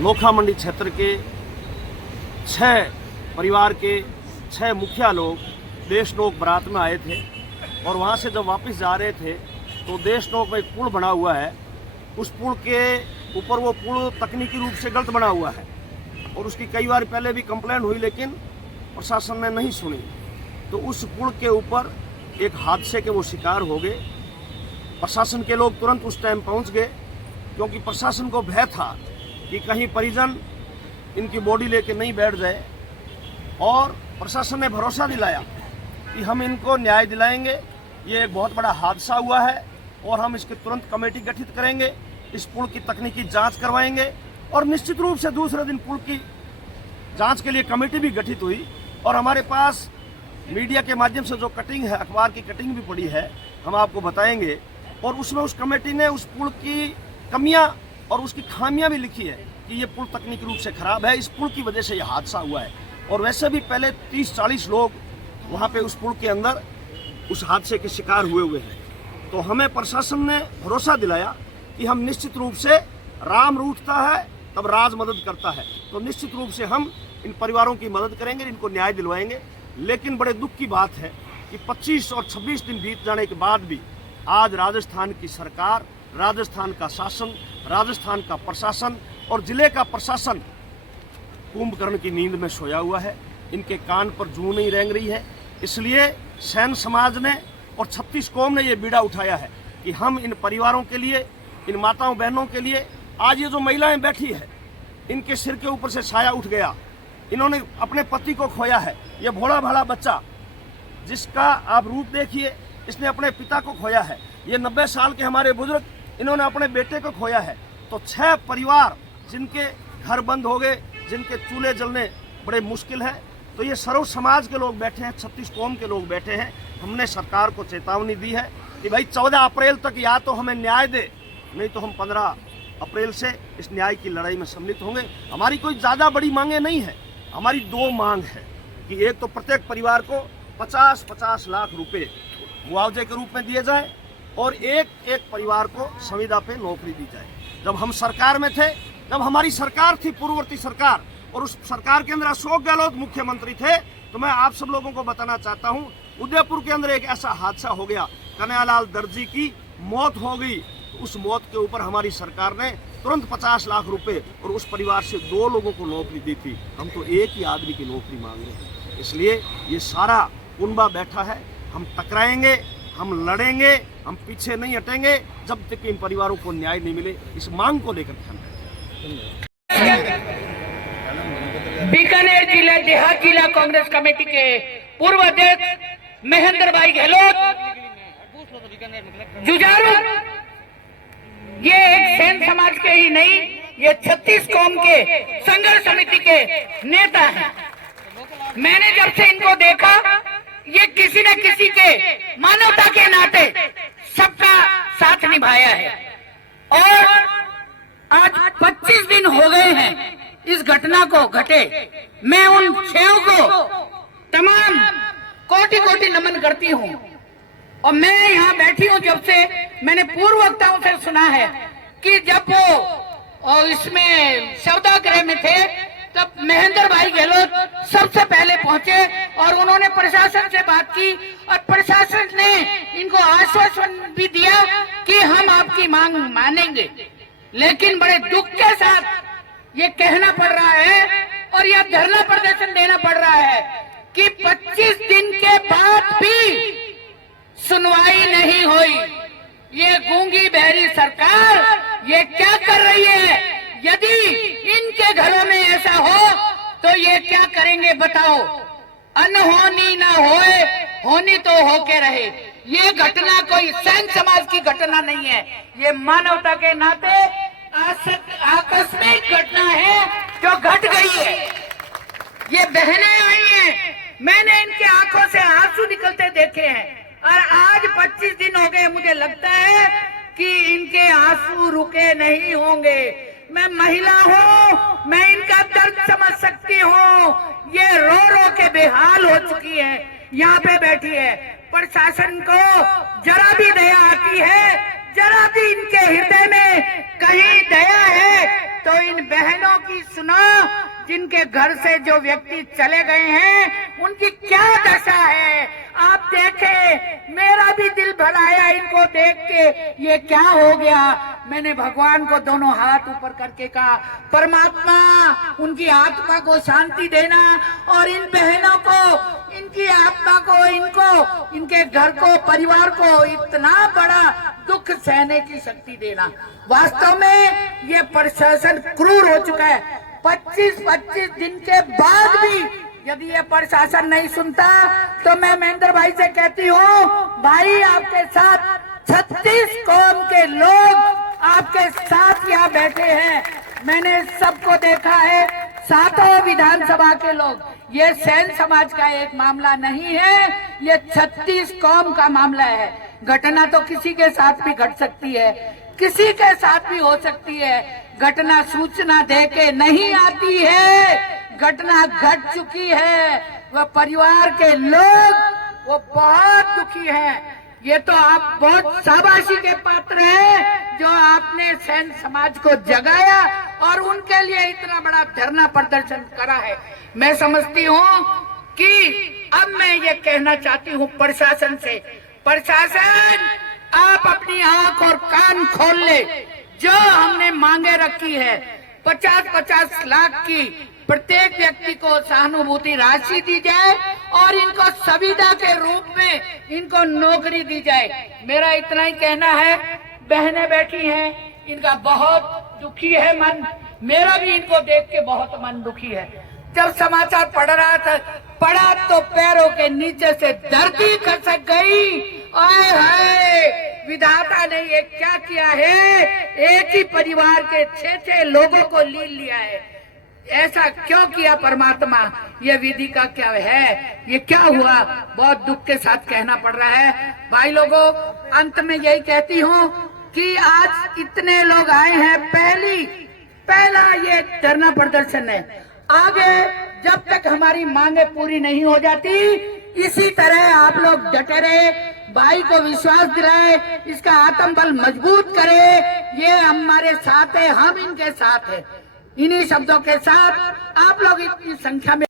नोखा मंडी क्षेत्र के 6 परिवार के 6 मुखिया लोग देशनोक बारात में आए थे और वहाँ से जब वापस जा रहे थे तो देशनोक में एक पुल बना हुआ है। उस पुल के ऊपर वो पुल तकनीकी रूप से गलत बना हुआ है और उसकी कई बार पहले भी कंप्लेंट हुई, लेकिन प्रशासन ने नहीं सुनी। तो उस पुल के ऊपर एक हादसे के वो शिकार हो गए। प्रशासन के लोग तुरंत उस टाइम पहुंच गए, क्योंकि प्रशासन को भय था कि कहीं परिजन इनकी बॉडी लेके नहीं बैठ जाए, और प्रशासन ने भरोसा दिलाया कि हम इनको न्याय दिलाएंगे। ये एक बहुत बड़ा हादसा हुआ है और हम इसकी तुरंत कमेटी गठित करेंगे, इस पुल की तकनीकी जांच करवाएंगे और निश्चित रूप से दूसरे दिन पुल की जांच के लिए कमेटी भी गठित हुई। और हमारे पास मीडिया के माध्यम से जो कटिंग है, अखबार की कटिंग भी पड़ी है, हम आपको बताएंगे। और उसमें उस कमेटी ने उस पुल की कमियां और उसकी खामियां भी लिखी है कि ये पुल तकनीकी रूप से खराब है, इस पुल की वजह से ये हादसा हुआ है। और वैसे भी पहले 30-40 लोग वहाँ पे उस पुल के अंदर उस हादसे के शिकार हुए हैं। तो हमें प्रशासन ने भरोसा दिलाया कि हम निश्चित रूप से, राम रूठता है तब राज मदद करता है, तो निश्चित रूप से हम इन परिवारों की मदद करेंगे, इनको न्याय दिलवाएंगे। लेकिन बड़े दुख की बात है कि 25 और 26 दिन बीत जाने के बाद भी आज राजस्थान की सरकार, राजस्थान का शासन, राजस्थान का प्रशासन और जिले का प्रशासन कुंभकर्ण की नींद में सोया हुआ है। इनके कान पर जूं नहीं रेंग रही है। इसलिए सैन समाज ने और 36 कौम ने ये बीड़ा उठाया है कि हम इन परिवारों के लिए, इन माताओं बहनों के लिए, आज ये जो महिलाएं बैठी है इनके सिर के ऊपर से साया उठ गया। इन्होंने अपने पति को खोया है। ये भोला भाला बच्चा जिसका आप रूप देखिए, इसने अपने पिता को खोया है। ये 90 साल के हमारे बुजुर्ग, इन्होंने अपने बेटे को खोया है। तो 6 परिवार जिनके घर बंद हो गए, जिनके चूल्हे जलने बड़े मुश्किल है, तो ये सर्व समाज के लोग बैठे हैं, 36 कौम के लोग बैठे हैं। हमने सरकार को चेतावनी दी है कि भाई 14 अप्रैल तक या तो हमें न्याय दे, नहीं तो हम 15 अप्रैल से इस न्याय की लड़ाई में सम्मिलित होंगे। हमारी कोई ज़्यादा बड़ी मांगे नहीं है, हमारी 2 मांग है कि एक तो प्रत्येक परिवार को 50-50 लाख रुपए मुआवजे के रूप में दिए जाए और एक परिवार को संविदा पे नौकरी दी जाए। जब हम सरकार में थे, जब हमारी सरकार थी पूर्ववर्ती सरकार, और उस सरकार के अंदर अशोक गहलोत मुख्यमंत्री थे, तो मैं आप सब लोगों को बताना चाहता हूं, उदयपुर के अंदर एक ऐसा हादसा हो गया, कन्हैयालाल दर्जी की मौत हो गई। उस मौत के ऊपर हमारी सरकार ने तुरंत 50 लाख रुपए और उस परिवार से 2 लोगों को नौकरी दी थी। हम तो एक ही आदमी की नौकरी मांग रहे हैं। इसलिए ये सारा कुनबा बैठा है। हम टकराएंगे, हम लड़ेंगे, हम पीछे नहीं हटेंगे जब तक इन परिवारों को न्याय नहीं मिले। इस मांग को लेकर ध्यान रखें। बीकानेर जिला देहात जिला कांग्रेस कमेटी के पूर्व अध्यक्ष महेंद्र भाई गहलोत जुझारू, ये एक सैन समाज के ही नहीं, ये 36 कौम के संघर्ष समिति के नेता हैं। मैंने जब से इनको देखा, ये किसी न किसी के मानवता के नाते सबका साथ निभाया है। और आज 25 दिन हो गए हैं इस घटना को घटे। मैं उन 6 को तमाम कोटि नमन करती हूँ। और मैं यहाँ बैठी हूँ जब से मैंने पूर्व वक्ताओं से सुना है कि जब वो इसमें सौदागृह में थे, तब महेंद्र भाई गहलोत सबसे पहले पहुंचे और उन्होंने प्रशासन से बात की और प्रशासन ने इनको आश्वासन भी दिया कि हम आपकी मांग मानेंगे। लेकिन बड़े दुख के साथ ये कहना पड़ रहा है और यह धरना प्रदर्शन देना पड़ रहा है कि 25 दिन के बाद भी सुनवाई नहीं हुई। ये गूंगी बहरी सरकार ये क्या कर रही है? यदि इनके घरों में ऐसा हो तो ये क्या करेंगे बताओ? अनहोनी ना होए, होनी तो होके रहे। ये घटना कोई सैन समाज की घटना नहीं है, ये मानवता के नाते आकस्मिक घटना है जो घट गई है। ये बहनें आई हैं, मैंने इनके आंखों से आंसू निकलते देखे हैं और आज 25 दिन हो गए, मुझे लगता है कि इनके आंसू रुके नहीं होंगे। मैं महिला हूँ, मैं इनका दर्द समझ सकती हूँ। ये रो रो के बेहाल हो चुकी है, यहाँ पे बैठी है। प्रशासन को जरा भी दया आती है, जरा भी इनके हृदय में कहीं दया है तो इन बहनों की सुनो, जिनके घर से जो व्यक्ति चले गए हैं उनकी क्या दशा है। आप देखें, मेरा भी दिल भर आया इनको देख के, ये क्या हो गया। मैंने भगवान को दोनों हाथ ऊपर करके कहा, परमात्मा उनकी आत्मा को शांति देना और इन बहनों को, इनकी आत्मा को, इनको, इनके घर को, परिवार को इतना बड़ा दुख सहने की शक्ति देना। वास्तव में ये प्रशासन क्रूर हो चुका है। 25-25 दिन के बाद भी यदि ये प्रशासन नहीं सुनता तो मैं महेंद्र भाई से कहती हूँ, भाई आपके साथ 36 कौम के लोग आपके साथ यहाँ बैठे हैं। मैंने सबको देखा है, सातों विधानसभा के लोग। ये सेन समाज का एक मामला नहीं है, ये 36 कौम का मामला है। घटना तो किसी के साथ भी घट सकती है, किसी के साथ भी हो सकती है। घटना सूचना देके नहीं आती है, घटना घट चुकी है। वह परिवार के लोग वो बहुत दुखी हैं। ये तो आप बहुत शाबाशी के पात्र हैं जो आपने सेन समाज को जगाया और उनके लिए इतना बड़ा धरना प्रदर्शन करा है। मैं समझती हूँ कि अब मैं ये कहना चाहती हूँ प्रशासन से, प्रशासन आप अपनी आंख और कान खोल ले। जो हमने मांगे रखी है 50-50 लाख की प्रत्येक व्यक्ति को सहानुभूति राशि दी जाए और इनको सुविधा के रूप में इनको नौकरी दी जाए। मेरा इतना ही कहना है। बहनें बैठी हैं, इनका बहुत दुखी है मन, मेरा भी इनको देख के बहुत मन दुखी है। जब समाचार पढ़ा तो पैरों के नीचे से धरती खसक गई। आए हाय, विधाता ने ये क्या किया है, एक ही परिवार के 6 लोगों को लील लिया है। ऐसा क्यों किया परमात्मा, ये विधि का क्या है, ये क्या हुआ। बहुत दुख के साथ कहना पड़ रहा है। भाई लोगों, अंत में यही कहती हूँ कि आज इतने लोग आए हैं, पहला ये धरना प्रदर्शन है। आगे जब तक हमारी मांगे पूरी नहीं हो जाती, इसी तरह आप लोग डटे रहे, भाई को विश्वास दिलाए, इसका आत्मबल मजबूत करे। ये हमारे साथ है, हम इनके साथ है। इन्हीं शब्दों के साथ आप लोग इतनी संख्या में